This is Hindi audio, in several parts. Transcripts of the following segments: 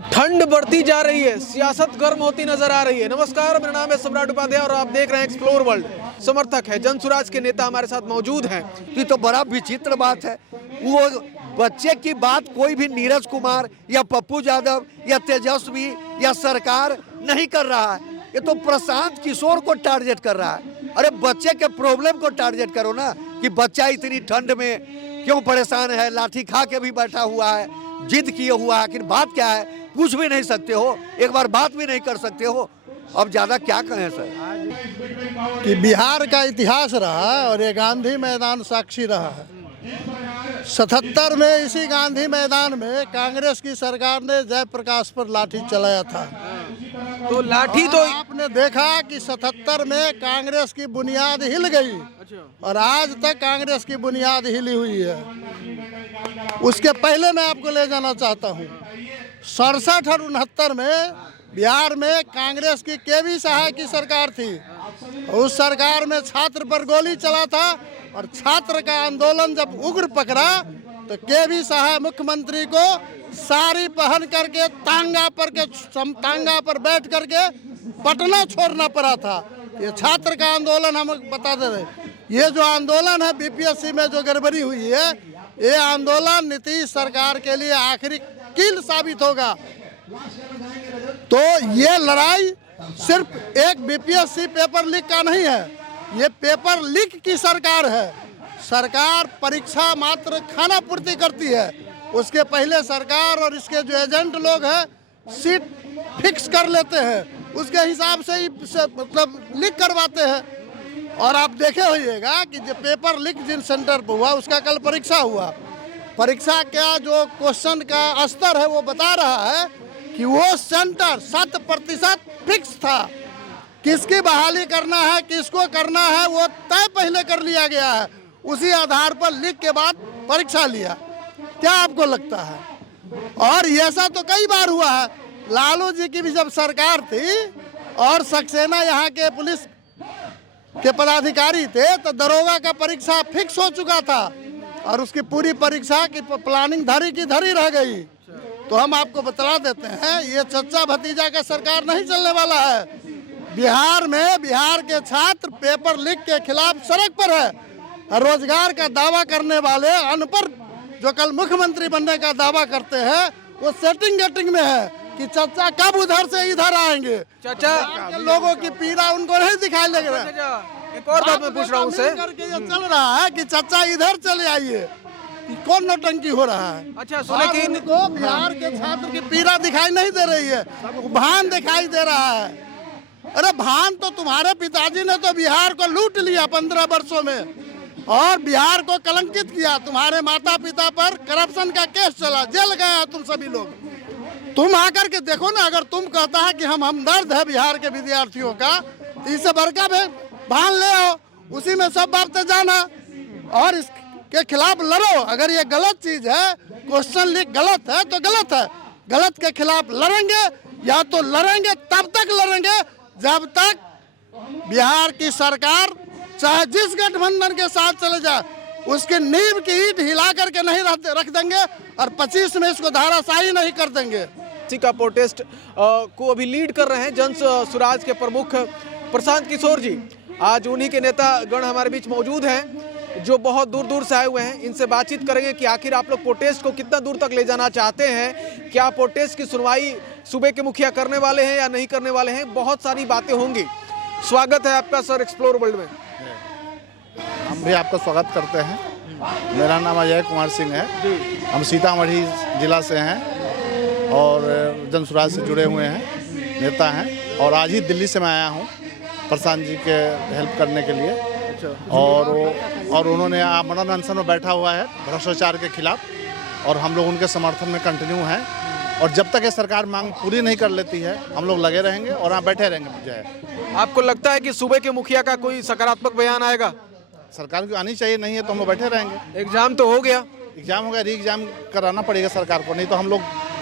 ठंड बढ़ती जा रही है, सियासत गर्म होती नजर आ रही है। नमस्कार, मेरा नाम है सम्राट उपाध्याय और आप देख रहे हैं एक्सप्लोर वर्ल्ड। समर्थक है जनसुराज के नेता हमारे साथ मौजूद हैं। ये तो बड़ा विचित्र बात है। वो बच्चे की बात कोई भी नीरज कुमार या पप्पू यादव या तेजस्वी या सरकार नहीं कर रहा है। ये तो प्रशांत किशोर को टारगेट कर रहा है। अरे बच्चे के प्रॉब्लम को टारगेट करो ना, कि बच्चा इतनी ठंड में क्यों परेशान है, लाठी खा के भी बैठा हुआ है, जिद किए हुआ है। आखिर बात क्या है, पूछ भी नहीं सकते हो, एक बार बात भी नहीं कर सकते हो। अब ज्यादा क्या कहें सर। कि बिहार का इतिहास रहा है और ये गांधी मैदान साक्षी रहा है। 77 में इसी गांधी मैदान में कांग्रेस की सरकार ने जयप्रकाश पर लाठी चलाया था। तो लाठी तो आपने देखा कि 77 में कांग्रेस की बुनियाद हिल गई और आज तक कांग्रेस की बुनियाद हिली हुई है। उसके पहले मैं आपको ले जाना चाहता हूँ, 67 और 69 में बिहार में कांग्रेस की केवी सहाय की सरकार थी। उस सरकार में छात्र पर गोली चला था और छात्र का आंदोलन जब उग्र पकड़ा तो केवी सहाय मुख्यमंत्री को साड़ी पहन करके तांगा पर बैठ करके पटना छोड़ना पड़ा था। ये छात्र का आंदोलन हम बता दे रहे, ये जो आंदोलन है बीपीएससी में जो गड़बड़ी हुई है, ये आंदोलन नीतीश सरकार के लिए आखिरी कील साबित होगा। तो ये लड़ाई सिर्फ एक बीपीएससी पेपर लीक का नहीं है, ये पेपर लीक की सरकार है। सरकार परीक्षा मात्र खाना पूर्ति करती है, उसके पहले सरकार और इसके जो एजेंट लोग हैं सीट फिक्स कर लेते हैं, उसके हिसाब से ही मतलब लीक करवाते हैं। और आप देखे होइएगा कि जो पेपर लीक जिन सेंटर पर हुआ उसका कल परीक्षा हुआ। परीक्षा का जो क्वेश्चन का स्तर है वो बता रहा है कि वो सेंटर 100% फिक्स था। किसकी बहाली करना है, किसको करना है, वो तय पहले कर लिया गया है। उसी आधार पर लीक के बाद परीक्षा लिया। क्या आपको लगता है? और ऐसा तो कई बार हुआ है। लालू जी की भी जब सरकार थी और सक्सेना यहाँ के पुलिस के पदाधिकारी थे तो दरोगा का परीक्षा फिक्स हो चुका था और उसकी पूरी परीक्षा की प्लानिंग धरी की धरी रह गई। तो हम आपको बता देते हैं, ये चचा भतीजा का सरकार नहीं चलने वाला है। बिहार में बिहार के छात्र पेपर लीक के खिलाफ सड़क पर है। रोजगार का दावा करने वाले अनपढ़ जो कल मुख्यमंत्री बनने का दावा करते हैं वो सेटिंग गेटिंग में है कि चचा कब उधर से इधर आएंगे। चाचा लोगों की पीड़ा उनको नहीं दिखाई लग रहा है। एक और बात मैं पूछ रहा हूँ उनसे, चल रहा है कि चचा इधर चले आइए, कौन नौटंकी हो रहा है। अच्छा सुने कि इनको बिहार के छात्र की पीड़ा दिखाई नहीं दे रही है, भान दिखाई दे रहा है। अरे भान तो तुम्हारे पिताजी ने तो बिहार को लूट लिया 15 वर्षों में और बिहार को कलंकित किया। तुम्हारे माता पिता पर करप्शन का केस चला, जेल गया तुम सभी लोग। तुम आकर के देखो ना, अगर तुम कहता है कि हम हमदर्द है बिहार के विद्यार्थियों का, तो इससे बड़का भान ले आओ, उसी में सब बातें जाना और इसके खिलाफ लड़ो। अगर ये गलत चीज है, क्वेश्चन लीक गलत है तो गलत है, गलत के खिलाफ लड़ेंगे। या तो लड़ेंगे तब तक लड़ेंगे जब तक बिहार की सरकार चाहे जिस गठबंधन के साथ चले जाए उसकी नींव की ईंट हिला करके नहीं रख देंगे और 25 में इसको धाराशाही नहीं कर देंगे। इसी का प्रोटेस्ट को अभी लीड कर रहे हैं जन सुराज के प्रमुख प्रशांत किशोर जी। आज उन्हीं के नेता गण हमारे बीच मौजूद हैं जो बहुत दूर दूर से आए हुए हैं। इनसे बातचीत करेंगे कि आखिर आप लोग प्रोटेस्ट को कितना दूर तक ले जाना चाहते हैं, क्या प्रोटेस्ट की सुनवाई सूबे के मुखिया करने वाले हैं या नहीं करने वाले हैं, बहुत सारी बातें होंगी। स्वागत है आपका सर एक्सप्लोर वर्ल्ड में। हम भी आपका स्वागत करते हैं। मेरा नाम अजय कुमार सिंह है, हम सीतामढ़ी जिला से हैं और जनसुराज से जुड़े हुए हैं, नेता हैं। और आज ही दिल्ली से मैं आया हूँ प्रशांत जी के हेल्प करने के लिए। और उन्होंने आमरण अनशन में बैठा हुआ है भ्रष्टाचार के खिलाफ और हम लोग उनके समर्थन में कंटिन्यू हैं। और जब तक ये सरकार मांग पूरी नहीं कर लेती है हम लोग लगे रहेंगे और यहाँ बैठे रहेंगे। जो है, आपको लगता है कि सूबे के मुखिया का कोई सकारात्मक बयान आएगा? सरकार को आनी चाहिए, नहीं है तो हम लोग बैठे रहेंगे। एग्जाम तो हो गया, एग्जाम हो गया, री एग्जाम कराना पड़ेगा सरकार को, नहीं तो हम लोग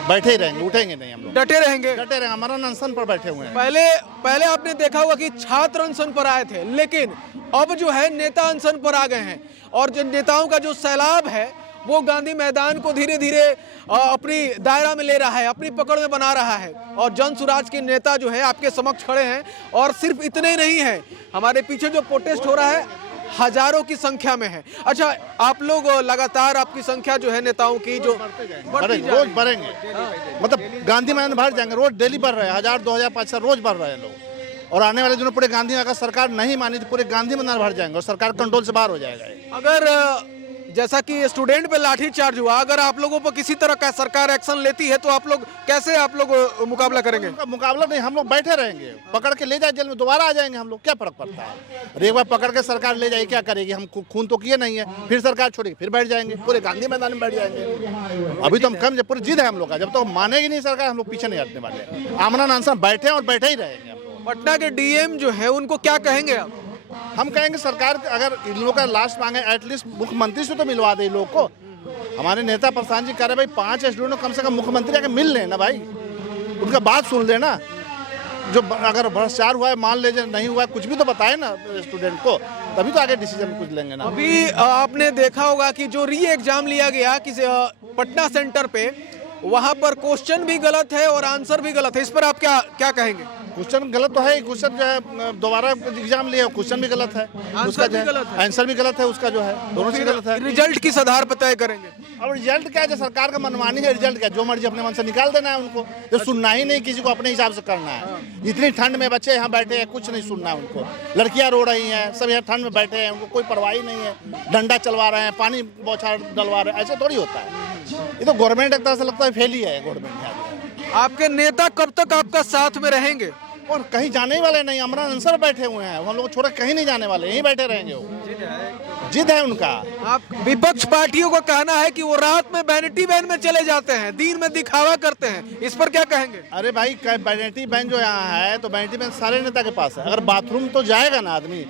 बैठे ही रहेंगे, उठेंगे नहीं। हम लोग डटे रहेंगे। हमारा अनशन पर बैठे हुए हैं। पहले आपने देखा होगा कि छात्र अनशन पर आए थे, लेकिन अब जो है नेता अनशन पर आ गए हैं और जो नेताओं का जो सैलाब है वो गांधी मैदान को धीरे धीरे अपनी दायरा में ले रहा है, अपनी पकड़ में बना रहा है। और जन सुराज के नेता जो है आपके समक्ष खड़े हैं। और सिर्फ इतने ही नहीं है, हमारे पीछे जो प्रोटेस्ट हो रहा है हजारों की संख्या में है। अच्छा, आप लोग लगातार आपकी संख्या जो है नेताओं की जो बढ़ेंगे, रोज बढ़ेंगे, मतलब गांधी मैदान बाहर जाएंगे, रोज डेली बढ़ रहे हैं, 1000, 2000, 5000 रोज बढ़ रहे हैं लोग। और आने वाले दिनों पूरे गांधी अगर सरकार नहीं मानी तो पूरे गांधी मैदान बाहर जाएंगे और सरकार कंट्रोल से बाहर हो जाएगा। अगर जैसा कि स्टूडेंट पे लाठीचार्ज हुआ, अगर आप लोगों पर किसी तरह का सरकार एक्शन लेती है तो आप लोग कैसे मुकाबला करेंगे? उनका मुकाबला नहीं, हम लोग बैठे रहेंगे, पकड़ के ले जाए जेल में, दोबारा आ जाएंगे हम लोग, क्या फर्क पड़ता है। और एक बार पकड़ के सरकार ले जाए क्या करेगी, हम खून तो किए नहीं है, फिर सरकार छोड़ेगी, फिर बैठ जाएंगे, पूरे गांधी मैदान में बैठ जाएंगे। अभी तो हम कम, जब पूरी जिद है हम लोग का, जब तक मानेगी नहीं सरकार हम लोग पीछे नहीं हटने वाले, आमना नामसा बैठे और बैठे ही रहेंगे हम लोग। पटना के डीएम जो है उनको क्या कहेंगे आप? हम कहेंगे सरकार अगर इन लोगों का लास्ट मांगे एटलीस्ट मुख्यमंत्री से तो मिलवा दे इन लोग को। हमारे नेता प्रशांत जी कह रहे भाई 5 स्टूडेंट कम से कम मुख्यमंत्री आके मिल लेना भाई, उनका बात सुन लेना। जो अगर भ्रष्टाचार हुआ है मान लीजिए, नहीं हुआ है, कुछ भी तो बताए ना स्टूडेंट को, तभी तो आगे डिसीजन कुछ लेंगे ना। अभी आपने देखा होगा कि जो री एग्जाम लिया गया किसी पटना सेंटर पे, वहां पर क्वेश्चन भी गलत है और आंसर भी गलत है। इस पर आप क्या कहेंगे? क्वेश्चन गलत तो है, क्वेश्चन जो है दोबारा एग्जाम लिया, क्वेश्चन भी गलत है, उसका जो है आंसर भी गलत है, उसका जो है दोनों चीज गलत है। रिजल्ट किस आधार पर तय करेंगे? अब रिजल्ट क्या है, सरकार का मनमानी है, रिजल्ट क्या, जो मर्जी अपने मन से निकाल देना है उनको, जो सुनना ही नहीं किसी को, अपने हिसाब से करना है। इतनी ठंड में बच्चे यहाँ बैठे हैं, कुछ नहीं सुनना है उनको, लड़कियाँ रो रही हैं, सब यहाँ ठंड में बैठे हैं, उनको कोई परवाह नहीं है, डंडा चलवा रहे हैं, पानी बौछार डलवा रहे हैं, ऐसे थोड़ी होता है। ये तो गवर्नमेंट एक तरह से लगता है फेल ही है गवर्नमेंट। आपके नेता कब तक आपका साथ में रहेंगे? और कहीं जाने ही वाले नहीं, अमरा अनसर बैठे हुए हैं, हम लोग छोड़ के कहीं नहीं जाने वाले, यहीं बैठे रहेंगे। वो जिद है उनका। आप विपक्ष पार्टियों का कहना है कि वो रात में वैनिटी वैन में चले जाते हैं, दिन में दिखावा करते हैं, इस पर क्या कहेंगे? अरे भाई वैनिटी वैन जो यहाँ है तो वैनिटी वैन सारे नेता के पास है। अगर बाथरूम तो जाएगा ना आदमी,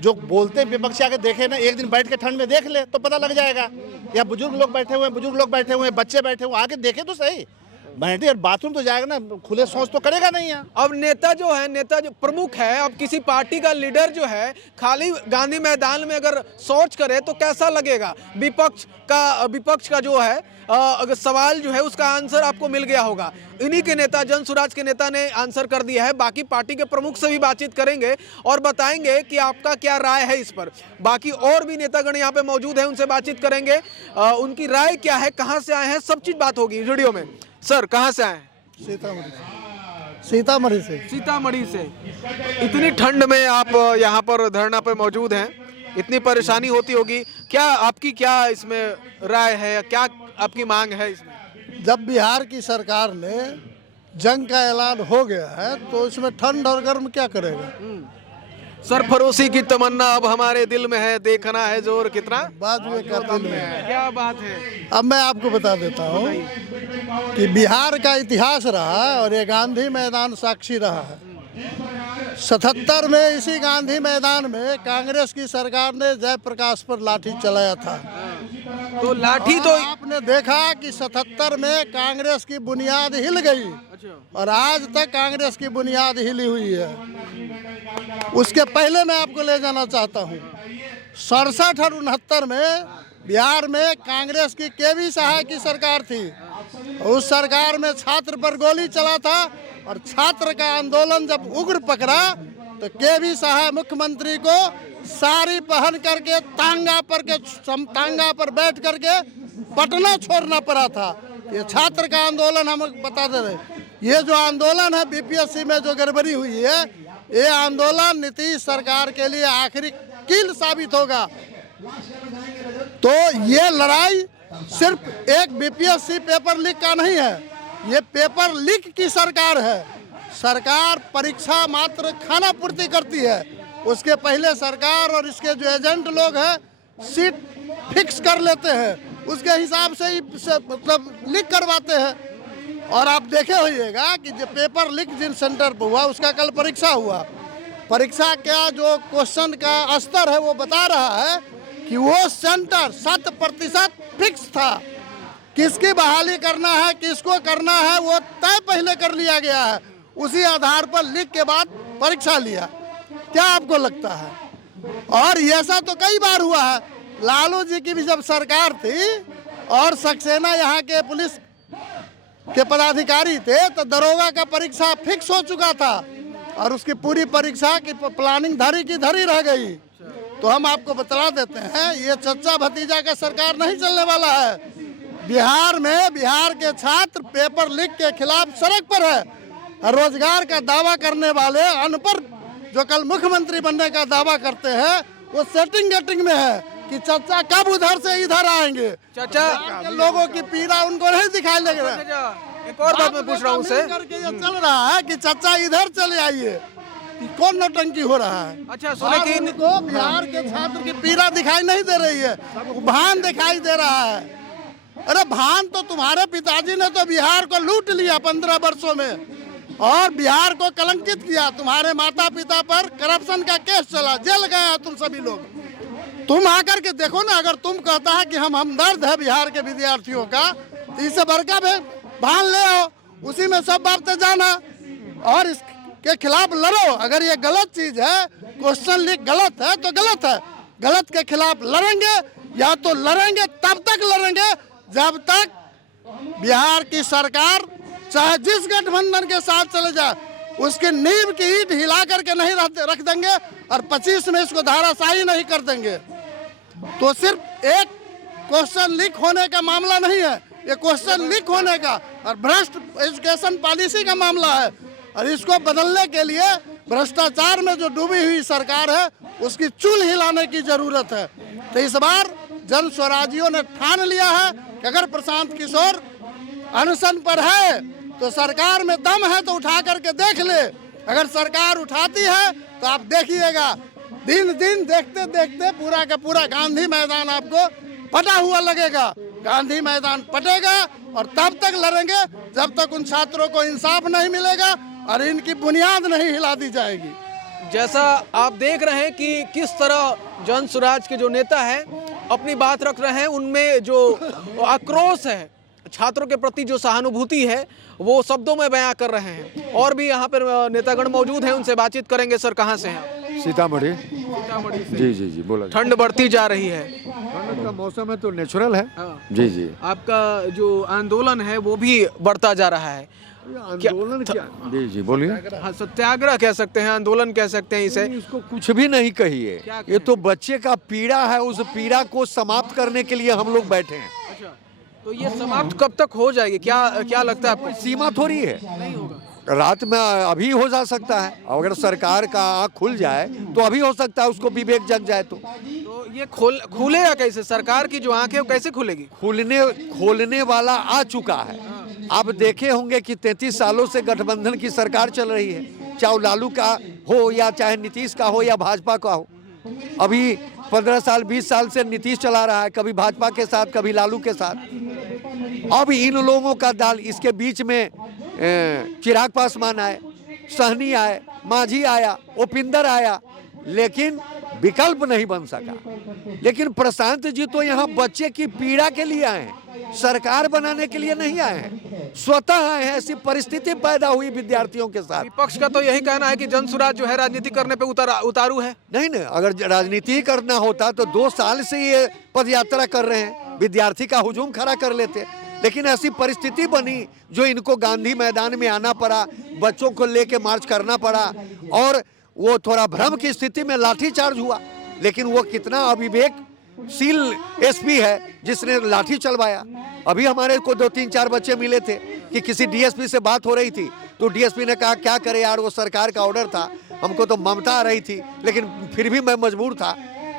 जो बोलते हैं विपक्षी आके देखे ना, एक दिन बैठ के ठंड में देख ले तो पता लग जाएगा। या बुजुर्ग लोग बैठे हुए हैं, बच्चे बैठे हुए, आके देखे तो सही। वैनिटी और बाथरूम तो जाएगा ना, खुले शौच तो करेगा नहीं है। अब नेता जो प्रमुख है, अब किसी पार्टी का लीडर जो है खाली गांधी मैदान में अगर शौच करे तो कैसा लगेगा? विपक्ष का जो है अगर सवाल जो है उसका आंसर आपको मिल गया होगा। इन्हीं के नेता, जन सुराज के नेता ने आंसर कर दिया है। बाकी पार्टी के प्रमुख से भी बातचीत करेंगे और बताएंगे कि आपका क्या राय है इस पर। बाकी और भी नेतागण यहाँ पे मौजूद हैं, उनसे बातचीत करेंगे, उनकी राय क्या है, कहाँ से आए हैं, सब चीज बात होगी वीडियो में। सर, कहाँ से आए? सीतामढ़ी से। इतनी ठंड में आप यहाँ पर धरना पे मौजूद हैं, इतनी परेशानी होती होगी, क्या इसमें राय है, क्या आपकी मांग है इसमें? जब बिहार की सरकार ने जंग का ऐलान हो गया है तो इसमें ठंड और गर्म क्या करेगा? सरफरोशी की तमन्ना अब हमारे दिल में है, देखना है जोर कितना बाजुए का दिल में है। क्या बात है? अब मैं आपको बता देता हूँ कि बिहार का इतिहास रहा है और ये गांधी मैदान साक्षी रहा है। 77 में इसी गांधी मैदान में कांग्रेस की सरकार ने जयप्रकाश पर लाठी चलाया था। तो लाठी तो आपने देखा कि 77 में कांग्रेस की बुनियाद हिल गई और आज तक कांग्रेस की बुनियाद हिली हुई है। उसके पहले मैं आपको ले जाना चाहता हूँ, 67 और 69 में बिहार में कांग्रेस की केवी सहाय की सरकार थी। उस सरकार में छात्र पर गोली चला था और छात्र का आंदोलन जब उग्र पकड़ा तो केवी सहाय मुख्यमंत्री को साड़ी पहन करके तांगा पर बैठ करके पटना छोड़ना पड़ा था। ये छात्र का आंदोलन हम बता दे रहे, ये जो आंदोलन है बीपीएससी में जो गड़बड़ी हुई है, ये आंदोलन नीतीश सरकार के लिए आखिरी कील साबित होगा। तो ये लड़ाई सिर्फ एक बीपीएससी पेपर लीक का नहीं है, ये पेपर लीक की सरकार है। सरकार परीक्षा मात्र खाना पूर्ति करती है, उसके पहले सरकार और इसके जो एजेंट लोग हैं सीट फिक्स कर लेते हैं, उसके हिसाब से ही मतलब लीक करवाते हैं। और आप देखे होइएगा कि जो पेपर लीक जिन सेंटर पर हुआ उसका कल परीक्षा हुआ, परीक्षा का जो क्वेश्चन का स्तर है वो बता रहा है कि वो सेंटर 100% फिक्स था। किसकी बहाली करना है, किसको करना है, वो तय पहले कर लिया गया है। उसी आधार पर लीक के बाद परीक्षा लिया। क्या आपको लगता है? और ऐसा तो कई बार हुआ है। लालू जी की भी जब सरकार थी और सक्सेना यहाँ के पुलिस के पदाधिकारी थे, तो दरोगा का परीक्षा फिक्स हो चुका था और उसकी पूरी परीक्षा की प्लानिंग धरी की धरी रह गई। तो हम आपको बतला देते हैं, ये चच्चा भतीजा का सरकार नहीं चलने वाला है। बिहार में बिहार के छात्र पेपर लीक के खिलाफ सड़क पर है। रोजगार का दावा करने वाले अनपढ़ जो कल मुख्यमंत्री बनने का दावा करते हैं, वो सेटिंग गेटिंग में है कि चच्चा कब उधर से इधर आएंगे। चाचा लोगों की पीड़ा उनको नहीं दिखाई लग रहा है। एक और बात मैं पूछ रहा हूँ उनसे। करके ये चल रहा है कि चच्चा इधर चले आइए, कौन नौटंकी हो रहा है। अच्छा, सुने कि इनको बिहार के छात्र की पीड़ा दिखाई नहीं दे रही है, भान दिखाई दे रहा है। अरे भान तो तुम्हारे पिताजी ने तो बिहार को लूट लिया 15 वर्षों में और बिहार को कलंकित किया। तुम्हारे माता पिता पर करप्शन का केस चला, जेल गया तुम सभी लोग। तुम आकर के देखो ना, अगर तुम कहता है कि हम हमदर्द है बिहार के विद्यार्थियों का, तो इससे बड़का भान ले आओ, उसी में सब बातें जाना और इसके खिलाफ लड़ो। अगर ये गलत चीज है, क्वेश्चन लीक गलत है तो गलत है, गलत के खिलाफ लड़ेंगे। या तो लड़ेंगे तब तक लड़ेंगे जब तक बिहार की सरकार चाहे जिस गठबंधन के साथ चले जाए, उसकी नींव की ईंट हिला करके नहीं रख देंगे और 25 में इसको धाराशाही नहीं कर देंगे। तो सिर्फ एक क्वेश्चन लीक होने का मामला नहीं है, ये क्वेश्चन लीक होने का और भ्रष्ट एजुकेशन पॉलिसी का मामला है। और इसको बदलने के लिए भ्रष्टाचार में जो डूबी हुई सरकार है, उसकी चूल हिलाने की जरूरत है। तो इस बार जन स्वराजियों ने ठान लिया है कि अगर प्रशांत किशोर अनशन पर है तो सरकार में दम है तो उठा करके देख ले। अगर सरकार उठाती है तो आप देखिएगा, दिन दिन देखते देखते पूरा का पूरा गांधी मैदान आपको पटा हुआ लगेगा। गांधी मैदान पटेगा और तब तक लड़ेंगे जब तक उन छात्रों को इंसाफ नहीं मिलेगा और इनकी बुनियाद नहीं हिला दी जाएगी। जैसा आप देख रहे हैं कि किस तरह जन स्वराज के जो नेता हैं अपनी बात रख रहे हैं, उनमें जो आक्रोश है, छात्रों के प्रति जो सहानुभूति है, वो शब्दों में बयां कर रहे हैं। और भी यहाँ पर नेतागण मौजूद हैं, उनसे बातचीत करेंगे। सर, कहाँ से हैं? सीतामढ़ी। जी जी जी, बोला। ठंड बढ़ती जा रही है, ठंड का मौसम है तो नेचुरल है। हाँ। जी जी। आपका जो आंदोलन है वो भी बढ़ता जा रहा है। आंदोलन क्या? जी जी, बोलिए। हाँ, सत्याग्रह कह सकते हैं, आंदोलन कह सकते हैं इसे। इसको कुछ भी नहीं कहिए, ये तो बच्चे का पीड़ा है, उस पीड़ा को समाप्त करने के लिए हम लोग बैठे हैं। अच्छा, तो ये समाप्त कब तक हो जाएगी? क्या लगता है आपको? सीमा थोड़ी है, नहीं होगा। रात में अभी हो जा सकता है। अगर सरकार का आँख खुल जाए तो अभी हो सकता है, उसको विवेक जग जाए तो ये खुलेगा कैसे? सरकार की जो आंख है वो कैसे खुलेगी? खोलने वाला आ चुका है। आप देखे होंगे कि 33 सालों से गठबंधन की सरकार चल रही है, चाहे लालू का हो या चाहे नीतीश का हो या भाजपा का हो। अभी 15 साल 20 साल से नीतीश चला रहा है, कभी भाजपा के साथ कभी लालू के साथ। अब इन लोगों का दाल, इसके बीच में चिराग पासवान आए, सहनी आए, मांझी आया, उपिंदर आया, लेकिन विकल्प नहीं बन सका। लेकिन प्रशांत जी तो यहाँ बच्चे की पीड़ा के लिए आए हैं, सरकार बनाने के लिए नहीं आए हैं, स्वतः आए हैं। ऐसी परिस्थिति पैदा हुई विद्यार्थियों के साथ। विपक्ष का तो यही कहना है कि जन स्वराज जो है राजनीति करने पे उतारू है। नहीं, अगर राजनीति करना होता तो 2 साल से ये पद यात्रा कर रहे हैं, विद्यार्थी का हुजूम खड़ा कर लेते। लेकिन ऐसी परिस्थिति बनी जो इनको गांधी मैदान में आना पड़ा, बच्चों को लेके मार्च करना पड़ा और वो थोड़ा भ्रम की स्थिति में लाठीचार्ज हुआ। लेकिन वो कितना अविवेकशील एसपी है जिसने लाठी चलवाया। अभी हमारे को 2-3-4 बच्चे मिले थे कि किसी डीएसपी से बात हो रही थी, तो डीएसपी ने कहा क्या करे यार, वो सरकार का ऑर्डर था, हमको तो ममता आ रही थी लेकिन फिर भी मैं मजबूर था।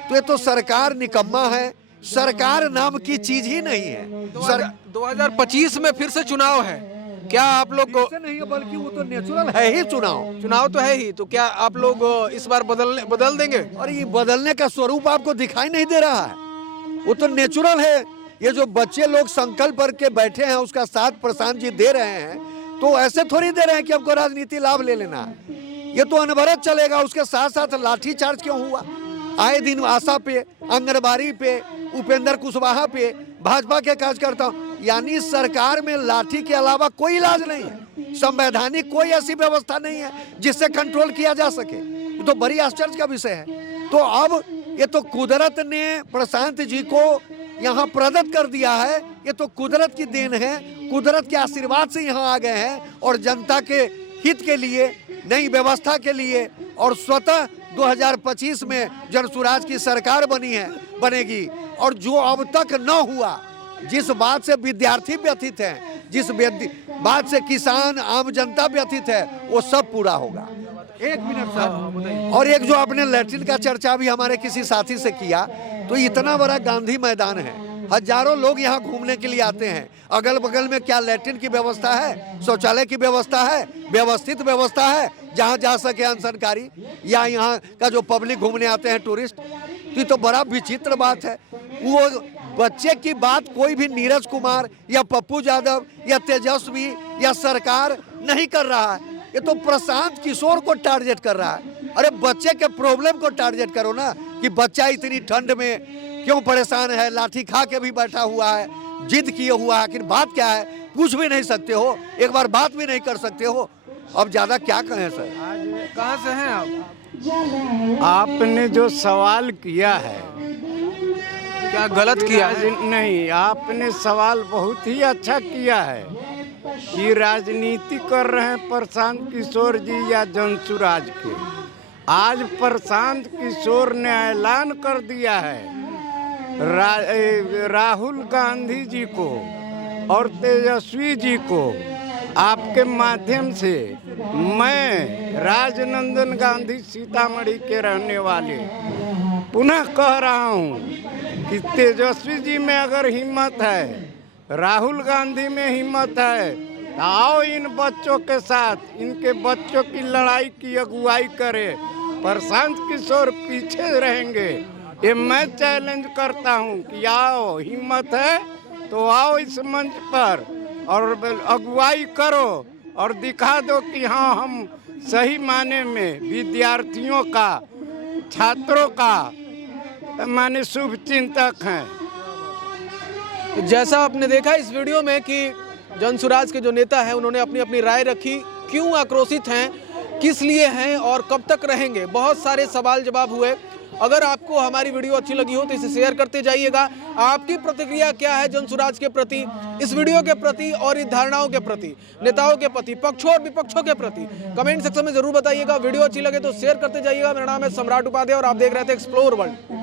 तो ये तो सरकार निकम्मा है, सरकार नाम की चीज ही नहीं है। 2025 में फिर से चुनाव है, क्या आप लोग को? नहीं है, बल्कि वो तो नेचुरल है ही। चुनाव तो है ही, तो क्या आप लोग इस बार बदल देंगे? और ये बदलने का स्वरूप आपको दिखाई नहीं दे रहा है, वो तो नेचुरल है। ये जो बच्चे लोग संकल्प करके बैठे हैं, उसका साथ प्रशांत जी दे रहे हैं, तो ऐसे थोड़ी दे रहे हैं कि हमको राजनीति लाभ ले लेना है। ये तो अनवरत चलेगा। उसके साथ साथ लाठीचार्ज क्यों हुआ? आए दिन आशा पे, आंगनबाड़ी पे, उपेंद्र कुशवाहा पे, भाजपा के कार्यकर्ता, यानी सरकार में लाठी के अलावा कोई इलाज नहीं है। संवैधानिक कोई ऐसी व्यवस्था नहीं है जिससे कंट्रोल किया जा सके। ये तो बड़ी आश्चर्य का विषय है। तो अब ये तो कुदरत ने प्रशांत जी को यहाँ प्रदत्त कर दिया है, ये तो कुदरत की देन है। कुदरत के आशीर्वाद से यहाँ आ गए हैं और जनता के हित के लिए, नई व्यवस्था के लिए, और स्वतः 2025 में जनसुराज की सरकार बनेगी। और जो अब तक न हुआ, जिस बात से विद्यार्थी व्यथित हैं, जिस बात से किसान आम जनता व्यथित है, वो सब पूरा होगा। एक मिनट सर, और एक जो आपने लैट्रिन का चर्चा भी हमारे किसी साथी से किया, तो इतना बड़ा गांधी मैदान है, हजारों लोग यहाँ घूमने के लिए आते हैं। अगल बगल में क्या लैट्रिन की व्यवस्था है, शौचालय की व्यवस्था है, व्यवस्थित व्यवस्था है जहाँ जा सके अनशनकारी, या यहाँ का जो पब्लिक घूमने आते हैं टूरिस्ट? ये तो बड़ा विचित्र बात है। वो बच्चे की बात कोई भी नीरज कुमार या पप्पू यादव या तेजस्वी या सरकार नहीं कर रहा है, ये तो प्रशांत किशोर को टारगेट कर रहा है। अरे बच्चे के प्रॉब्लम को टारगेट करो ना, कि बच्चा इतनी ठंड में क्यों परेशान है, लाठी खा के भी बैठा हुआ है, जिद किए हुआ है, आखिर बात क्या है? पूछ भी नहीं सकते हो, एक बार बात भी नहीं कर सकते हो। अब ज्यादा क्या कहें सर। कहाँ से हैं आप? आपने जो सवाल किया है, क्या गलत किया है? नहीं, आपने सवाल बहुत ही अच्छा किया है कि राजनीति कर रहे हैं प्रशांत किशोर जी या जनसुराज के। आज प्रशांत किशोर ने ऐलान कर दिया है राहुल गांधी जी को और तेजस्वी जी को, आपके माध्यम से मैं राजनंदन गांधी सीतामढ़ी के रहने वाले पुनः कह रहा हूँ कि तेजस्वी जी में अगर हिम्मत है, राहुल गांधी में हिम्मत है, तो आओ इन बच्चों के साथ, इनके बच्चों की लड़ाई की अगुवाई करे। प्रशांत किशोर पीछे रहेंगे, ये मैं चैलेंज करता हूँ कि आओ, हिम्मत है तो आओ इस मंच पर और अगुवाई करो और दिखा दो कि हाँ, हम सही माने में विद्यार्थियों का, छात्रों का माने शुभ चिंतक हैं। जैसा आपने देखा इस वीडियो में कि जनसुराज के जो नेता हैं उन्होंने अपनी अपनी राय रखी, क्यों आक्रोशित हैं, किस लिए हैं और कब तक रहेंगे। बहुत सारे सवाल जवाब हुए। अगर आपको हमारी वीडियो अच्छी लगी हो तो इसे शेयर करते जाइएगा। आपकी प्रतिक्रिया क्या है जनसुराज के प्रति, इस वीडियो के प्रति और इन धारणाओं के प्रति, नेताओं के प्रति, पक्षों और विपक्षों के प्रति कमेंट सेक्शन में जरूर बताइएगा। वीडियो अच्छी लगे तो शेयर करते जाइएगा। मेरा नाम है सम्राट उपाध्याय और आप देख रहे थे एक्सप्लोर वर्ल्ड।